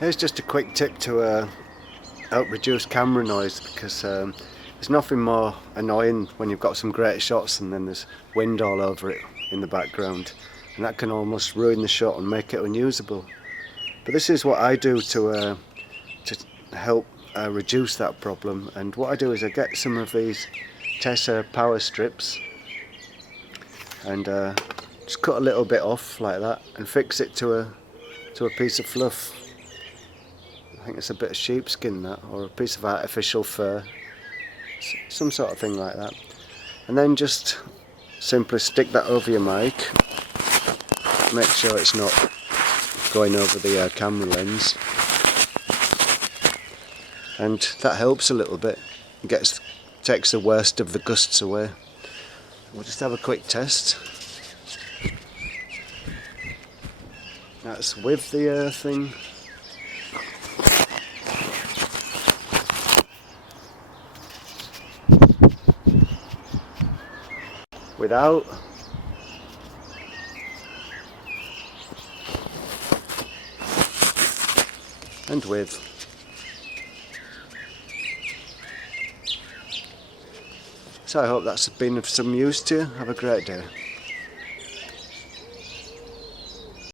Here's just a quick tip to help reduce camera noise, because there's nothing more annoying when you've got some great shots and then there's wind all over it in the background, and that can almost ruin the shot and make it unusable. But this is what I do to help reduce that problem. And what I do is I get some of these Tessa power strips and just cut a little bit off like that and fix it to a piece of fluff. I think it's a bit of sheepskin, that, or a piece of artificial fur, some sort of thing like that. And then just simply stick that over your mic. Make sure it's not going over the camera lens, and that helps a little bit. Takes the worst of the gusts away. We'll just have a quick test. That's with the thing. Without. And with. So I hope that's been of some use to you. Have a great day.